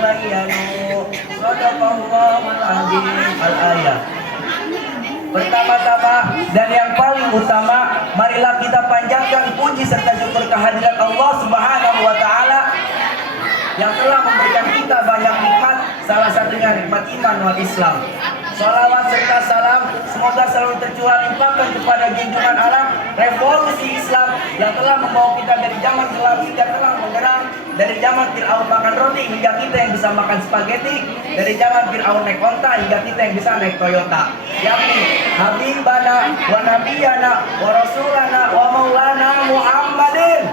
yatabayyanu. Shadaqallahul adzim. Al-ayah. Pertama-tama dan yang paling utama, marilah kita panjatkan puji serta syukur kehadirat Allah Subhanahu wa taala yang telah memberikan kita banyak nikmat, salah satunya nikmat iman wal Islam. Salawat serta salam semoga selalu tercurah limpahkan kepada junjungan alam revolusi Islam yang telah membawa kita dari zaman gelap hingga terang benderang, dari zaman Fir'aun makan roti hingga kita yang bisa makan spaghetti, dari zaman Fir'aun naik onta hingga kita yang bisa naik Toyota. Yakni Habibana wa Nabiyana wa Rasulana wa Maulana Muhammadin,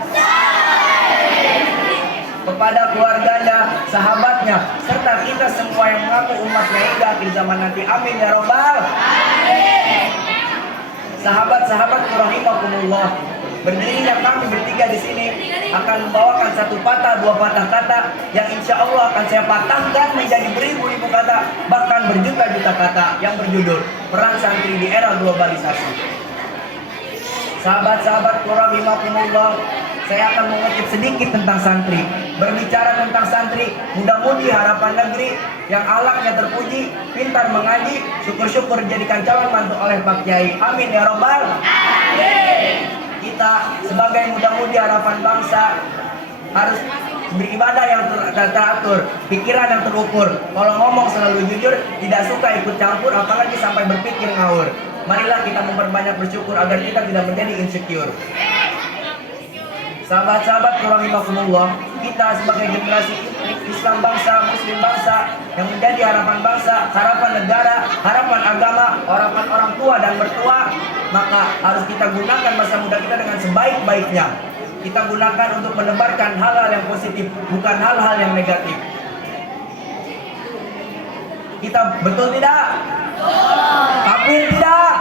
kepada keluarganya, sahabatnya, serta kita semua yang mengaku umatnya hingga akhir zaman nanti. Amin ya robbal. Sahabat-sahabat rahimakumullah, berdirinya kami bertiga di sini akan membawakan satu patah dua patah kata yang insya Allah akan saya patahkan menjadi beribu-ribu kata, bahkan berjuta-juta kata, yang berjudul Peran Santri di Era Globalisasi. Sahabat-sahabat rahimakumullah, saya akan mengutip sedikit tentang santri. Berbicara tentang santri, mudah-mudi harapan negeri yang akhlaknya terpuji, pintar mengaji, syukur-syukur dijadikan calon mantu oleh Pak Kiai. Amin ya robbal. Kita sebagai mudah-mudi harapan bangsa harus beribadah yang teratur, pikiran yang terukur. Kalau ngomong selalu jujur, tidak suka ikut campur, apalagi sampai berpikir ngawur. Marilah kita memperbanyak bersyukur agar kita tidak menjadi insecure. Sahabat-sahabat rahimakumullah, kita sebagai generasi Islam bangsa, Muslim bangsa yang menjadi harapan bangsa, harapan negara, harapan agama, harapan orang tua dan mertua, maka harus kita gunakan masa muda kita dengan sebaik-baiknya. Kita gunakan untuk menebarkan hal-hal yang positif, bukan hal-hal yang negatif. Kita betul tidak? Kafir tidak?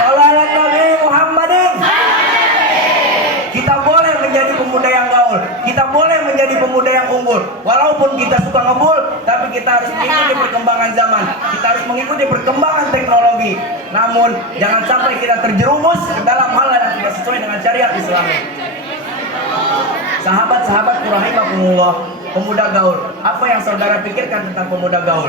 Sholawat Nabi Muhammadin. Kita boleh menjadi pemuda yang gaul, kita boleh menjadi pemuda yang unggul. Walaupun kita suka ngebul, tapi kita harus mengikuti perkembangan zaman, kita harus mengikuti perkembangan teknologi. Namun jangan sampai kita terjerumus ke dalam hal yang tidak sesuai dengan syariat Islam. Sahabat-sahabat rahimakumullah, pemuda gaul, apa yang saudara pikirkan tentang pemuda gaul?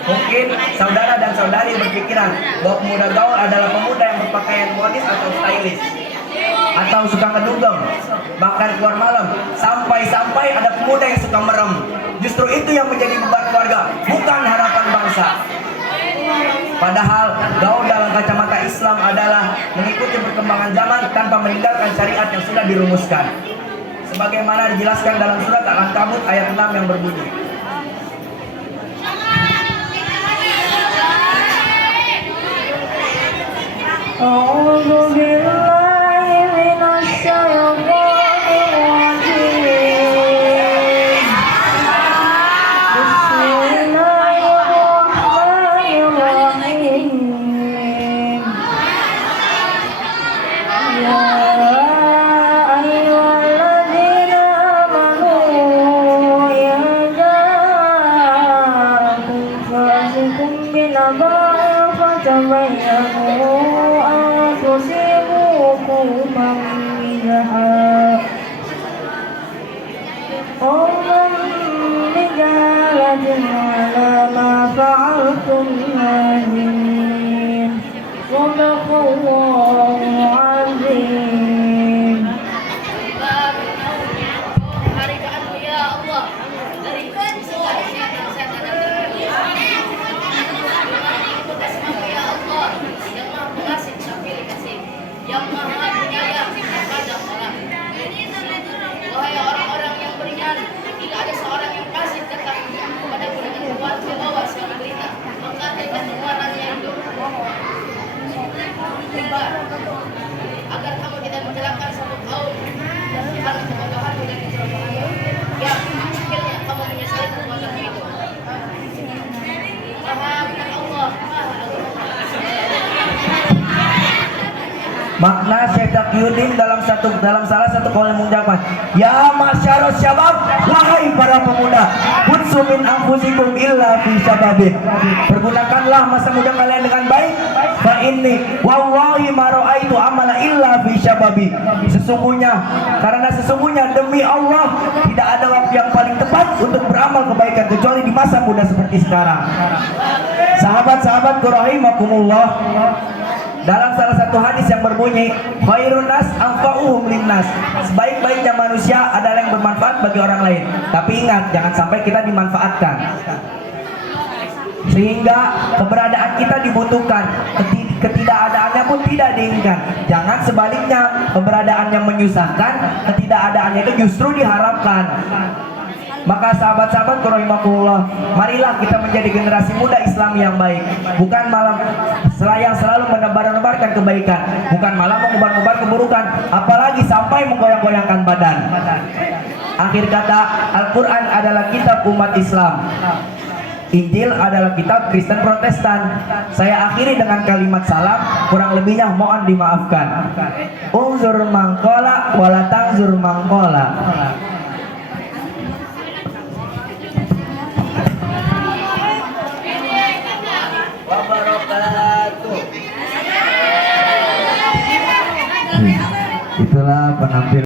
Mungkin saudara dan saudari berpikiran bahwa pemuda gaul adalah pemuda yang berpakaian modis atau stylish, atau suka ngedugem, bahkan keluar malam. Sampai-sampai ada pemuda yang suka merem. Justru itu yang menjadi beban keluarga, bukan harapan bangsa. Padahal gaul dalam kacamata Islam adalah mengikuti perkembangan zaman tanpa meninggalkan syariat yang sudah dirumuskan. Sebagaimana dijelaskan dalam surat Al-Ankabut ayat 6 yang berbunyi, A'udzu billahi minasy syaithanir rajim. Bismillahirrahmanirrahim. Ya ayyuhalladzina amanu in ja'akum fasiqun binaba'in fatabayyanu agar kamu tidak mencelakakan satu kaum karena kebodohanmu dan kecerobohanmu, yang akhirnya kamu menyesali perbuatan itu. Maha Allah, makna Syekh Taqiyuddin dalam salah satu kaul mengucapkan, ya masyarus syabab, wahai para pemuda, khudsu min anfusikum illa fi syababin, pergunakanlah masa muda kalian dengan baik. Fa inni wallahi ma ra'aitu amala illa illa fi syababi. Sesungguhnya demi Allah tidak ada waktu yang paling tepat untuk beramal kebaikan kecuali di masa muda seperti sekarang. Sahabat-sahabatku rahimakumullah, dalam salah satu hadis yang berbunyi khairun nas anfa'uhum linnas, sebaik-baiknya manusia adalah yang bermanfaat bagi orang lain. Tapi ingat, jangan sampai kita dimanfaatkan sehingga keberadaan kita dibutuhkan, ketidakadaannya pun tidak diinginkan. Jangan sebaliknya, keberadaan yang menyusahkan, ketidakadaannya itu justru diharapkan. Maka sahabat-sahabat rahimakumullah, marilah kita menjadi generasi muda Islam yang baik, bukan malah yang selalu menebar-nebarkan kebaikan, bukan malah mengubar-ubar keburukan, apalagi sampai menggoyang-goyangkan badan. Akhir kata, Al-Quran adalah kitab umat Islam, Injil adalah kitab Kristen Protestan. Saya akhiri dengan kalimat salam, kurang lebihnya mohon dimaafkan. Unzur mangkola wala tangzur mangkola. Itulah penampilan